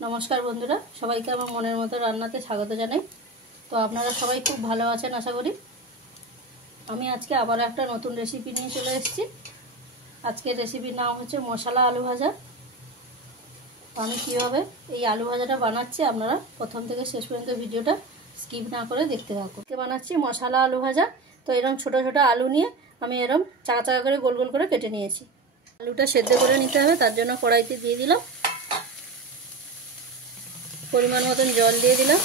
नमस्कार बंधुरा सबाइके आमार मनेर मतो रान्नाते स्वागत जानाई। तो आपनारा सबाई खूब भालो आछेन आशा करी। आमी आजके आबार एकटा नतुन रेसिपि निये चले एसेछि। आजकेर रेसिपिर नाम हच्छे मशाला आलू भाजा। आमी किभाबे एई आलू भाजाटा बानाच्छि आपनारा प्रथम थेके शेष पर्यन्त भिडियोटा स्किप ना करे देखते थाकुन। बानाच्छि मशाला आलू भाजा। तो एरकम छोटो छोटो आलू निये आमी एरकम चाका चाका करे गोल गोल करे केटे नियेछि। आलूटा सेদ্ধ करे निते होबे तार जोन्नो कड़ाइते दिये दिलाम परिमाण मतन जल दिए दिलाम।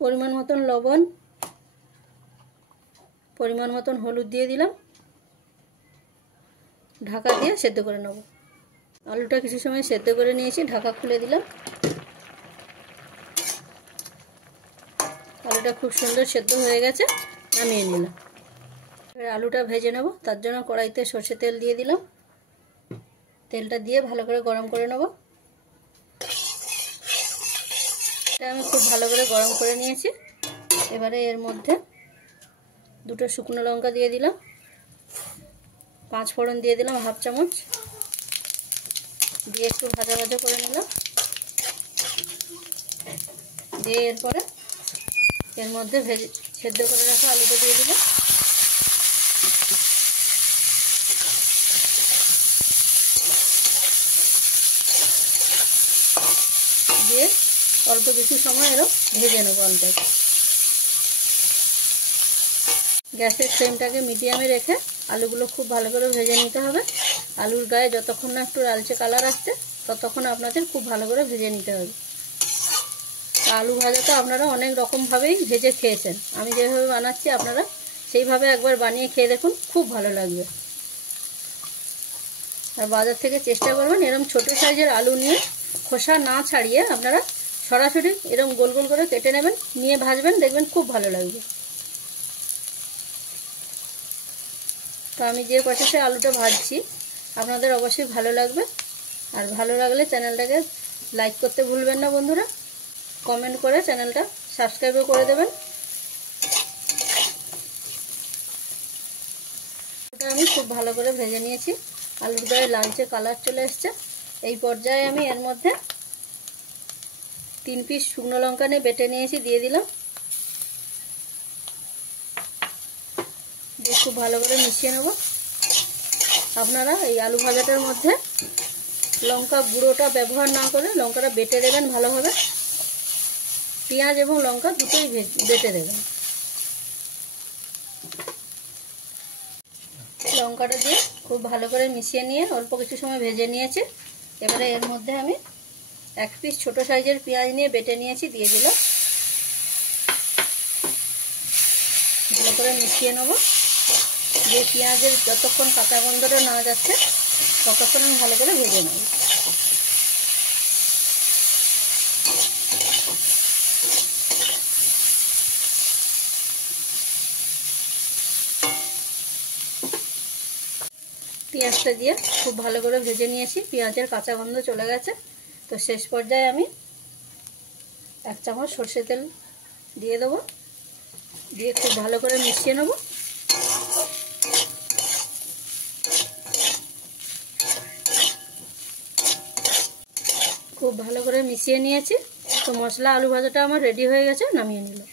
परिमाण मतन लवण, परिमाण मतन हलुद दिए दिलाम। ढाका दिए सेদ্ধ करे नेब। आलूटा किछु समय सेদ্ধ करे निয়েছি, ढाका खुले दिलाम। आलूटा खूब सुंदर सेদ্ধ হয়ে গেছে, নামিয়ে নিলাম। এবার আলুটা ভেজে নেব। তার জন্য কড়াইতে সরষে তেল দিয়ে দিলাম। তেলটা দিয়ে ভালো করে গরম করে নেব। এটা আমি খুব ভালো করে গরম করে নিয়েছি। এবারে এর মধ্যে দুটো শুকনো লঙ্কা দিয়ে দিলাম, 5 ফোড়ন দিয়ে দিলাম হাফ চামচ, দিয়ে একটু ভাজা ভাজা করে নিলাম। দিয়ে এরপরে এর মধ্যে সেদ্ধ করে রাখা আলুটা দিয়ে দিলাম। দিয়ে অল্প কিছু সময় এরকম ভেজে নেব আলুটাকে। গ্যাসের ফ্লেমটাকে মিডিয়ামে রেখে আলুগুলো খুব ভালো করে ভেজে নিতে হবে। আলুর গায়ে যতক্ষণ না একটু লালচে কালার আসছে ততক্ষণ আপনাদের খুব ভালো করে ভেজে নিতে হবে। আলু ভাজাটা আপনারা অনেক রকমভাবেই ভেজে খেয়েছেন। আমি যেভাবে বানাচ্ছি আপনারা সেইভাবে একবার বানিয়ে খেয়ে দেখুন, খুব ভালো লাগবে। আর বাজার থেকে চেষ্টা করবেন এরকম ছোট সাইজের আলু নিয়ে খোসা না ছাড়িয়ে আপনারা সরাসরি এরকম গোল গোল করে কেটে নেবেন, নিয়ে ভাজবেন, দেখবেন খুব ভালো লাগবে। তো আমি যে প্রসেসে আলুটা ভাজছি আপনাদের অবশ্যই ভালো লাগবে। আর ভালো লাগলে চ্যানেলটাকে লাইক করতে ভুলবেন না বন্ধুরা। কমেন্ট করে চ্যানেলটা সাবস্ক্রাইবও করে দেবেন। এটা আমি খুব ভালো করে ভেজে নিয়েছি। আলুর গায়ে লালচে কালার চলে এসছে। এই পর্যায়ে আমি এর মধ্যে 3 পিস শুকনো লঙ্কা নিয়ে বেটে নিয়েছি, দিয়ে দিলাম। দিয়ে খুব ভালো করে মিশিয়ে নেব। আপনারা এই আলু ভাজাটার মধ্যে লঙ্কা গুঁড়োটা ব্যবহার না করে লঙ্কাটা বেটে দেবেন ভালোভাবে। পেঁয়াজ এবং লঙ্কা দুটোই বেটে দেবেন। লঙ্কাটা দিয়ে খুব ভালো করে মিশিয়ে নিয়ে অল্প কিছু সময় ভেজে নিয়েছি। এবারে এর মধ্যে আমি 1 পিস ছোট সাইজের পেঁয়াজ নিয়ে বেটে নিয়েছি, দিয়ে দিলাম। ভালো করে মিশিয়ে নেব। যে পেঁয়াজের যতক্ষণ কাঁচা গন্ধটা না যাচ্ছে ততক্ষণ আমি ভালো করে ভেজে নেব। পেঁয়াজটা দিয়ে খুব ভালো করে ভেজে নিয়েছি, পেঁয়াজের কাঁচা গন্ধ চলে গেছে। তো শেষ পর্যায়ে আমি 1 চামচ সরষে তেল দিয়ে দেবো, দিয়ে খুব ভালো করে মিশিয়ে নেব। খুব ভালো করে মিশিয়ে নিয়েছি। তো মশলা আলু ভাজাটা আমার রেডি হয়ে গেছে, নামিয়ে নিলাম।